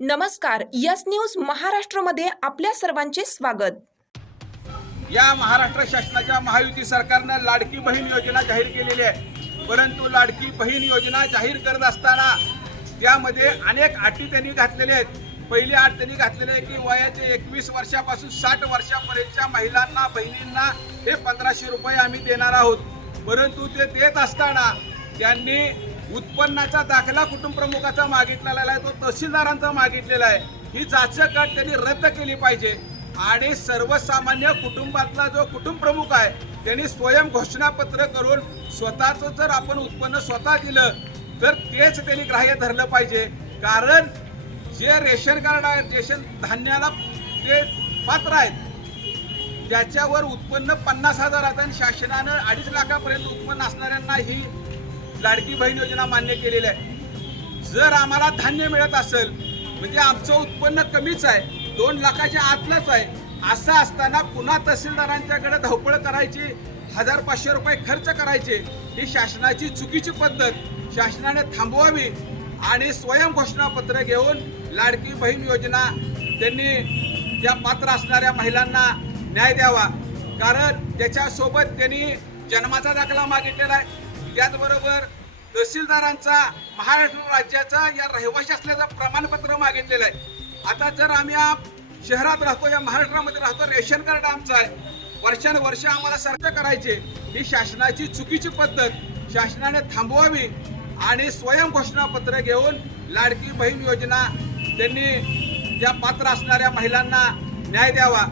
नमस्कार yes news महाराष्ट्रमध्ये आपल्या सर्वांचे स्वागत. या महाराष्ट्र शासनाच्या महायुती सरकारनं लाडकी बहीण योजना जाहीर केलेली आहे. परंतु लाडकी बहीण योजना जाहीर करत असताना त्यामध्ये अनेक अटी त्यांनी घातलेल्या आहेत. पहिली अट त्यांनी घातलेली आहे की वयाचे एकवीस वर्षापासून साठ वर्षापर्यंतच्या महिलांना बहिणींना हे पंधराशे रुपये आम्ही देणार आहोत. परंतु ते देत असताना त्यांनी उत्पन्नाचा दाखला कुटुंब प्रमुखाचा मागितलेला आहे तो तहसीलदारांचा मागितलेला आहे. ही जाचक अट त्यांनी रद्द केली पाहिजे. आणि सर्वसामान्य कुटुंबातला जो कुटुंब प्रमुख आहे त्यांनी स्वयं घोषणापत्र करून स्वतःचं जर आपण उत्पन्न स्वतः दिलं तर तेच त्यांनी ग्राह्य धरलं पाहिजे. कारण जे रेशन कार्ड आहे रेशन धान्याला ते पात्र आहेत. त्याच्यावर उत्पन्न पन्नास हजार आणि शासनानं अडीच लाखापर्यंत उत्पन्न असणाऱ्यांना ही लाडकी बहीण योजना मान्य केलेली आहे. जर आम्हाला धान्य मिळत असेल म्हणजे आमचं उत्पन्न कमीच आहे दोन लाखाच्या आतलंच आहे असं असताना पुन्हा तहसीलदारांच्याकडे धावपळ करायची हजार पाचशे रुपये खर्च करायचे ही शासनाची चुकीची पद्धत. शासनाने थांबवावी आणि स्वयं घोषणापत्र घेऊन लाडकी बहीण योजना त्यांनी त्या पात्र असणाऱ्या महिलांना न्याय द्यावा. कारण त्याच्यासोबत त्यांनी जन्माचा दाखला मागितलेला आहे. त्याचबरोबर तहसीलदारांचा महाराष्ट्र राज्याचा या रहिवाशी असल्याचं प्रमाणपत्र मागितलेलं आहे. आता जर आम्ही शहरात राहतो या महाराष्ट्रामध्ये राहतो रेशन कार्ड आमचं आहे. वर्षानुवर्ष आम्हाला सर्च करायचे. ही शासनाची चुकीची पद्धत. शासनाने थांबवावी आणि स्वयं घोषणापत्र घेऊन लाडकी बहीण योजना त्यांनी त्या पात्र असणाऱ्या महिलांना न्याय द्यावा.